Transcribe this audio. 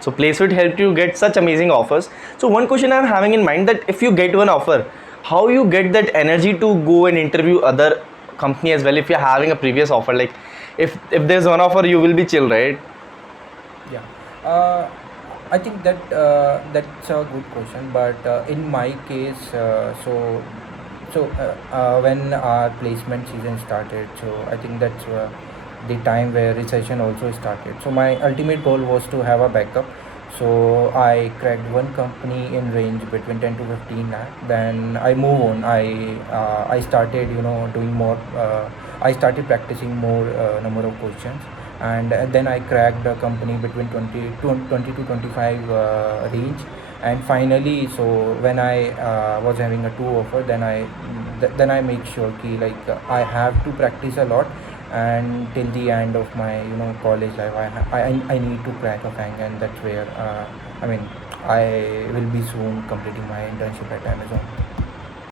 right? So Placewit helped you get such amazing offers. So one question I'm having in mind, that if you get one offer, how you get that energy to go and interview other company as well if you're having a previous offer? Like if there's one offer, you will be chill, right? Yeah, I think that that's a good question. But in my case, when our placement season started, so I think that's the time where recession also started. So my ultimate goal was to have a backup. So I cracked one company in range between 10 to 15 lakh. Then I move on. I started doing more. I started practicing more number of questions, and then I cracked a company between 20 to 25 range. And finally, so when I was having a two offer, then I make sure ki like I have to practice a lot, and till the end of my college life, I need to crack a FANG, and that's where I mean I will be soon completing my internship at Amazon.